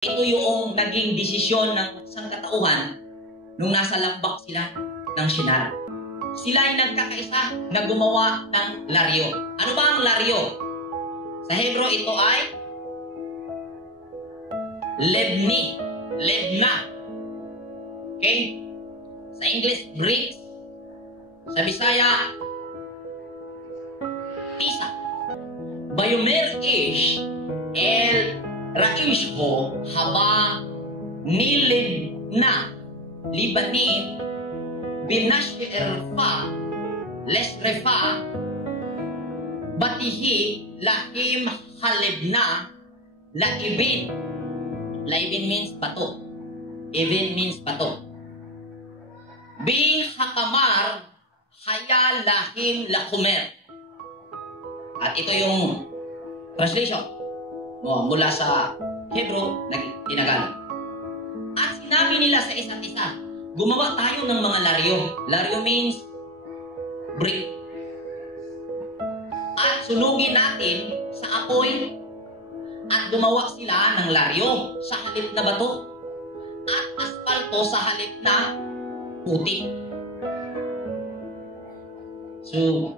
Ito yung naging desisyon ng sangkatauhan nung nasa lambak sila ng Shinar. Sila ay nagkakaisa na gumawa ng laryo. Ano ba ang laryo? Sa Hebro ito ay lebni, lebna. Okay? Sa English, bricks. Sa Bisaya, tisa. Bayomer ish el raish ko haba nilib na libanin binashfi erfa lesrefa batihi lahim halibna laibin. Laibin means bato. Ibin means bato. Bi hakamar haya lahim lakumer. At ito yung translation mula sa Hebro na tinagalog. At sinabi nila sa isa't isa, gumawa tayo ng mga laryo. Laryo means brick. At sunugin natin sa apoy at gumawa sila ng laryo sa halip na bato at asfalto sa halip na putik. So,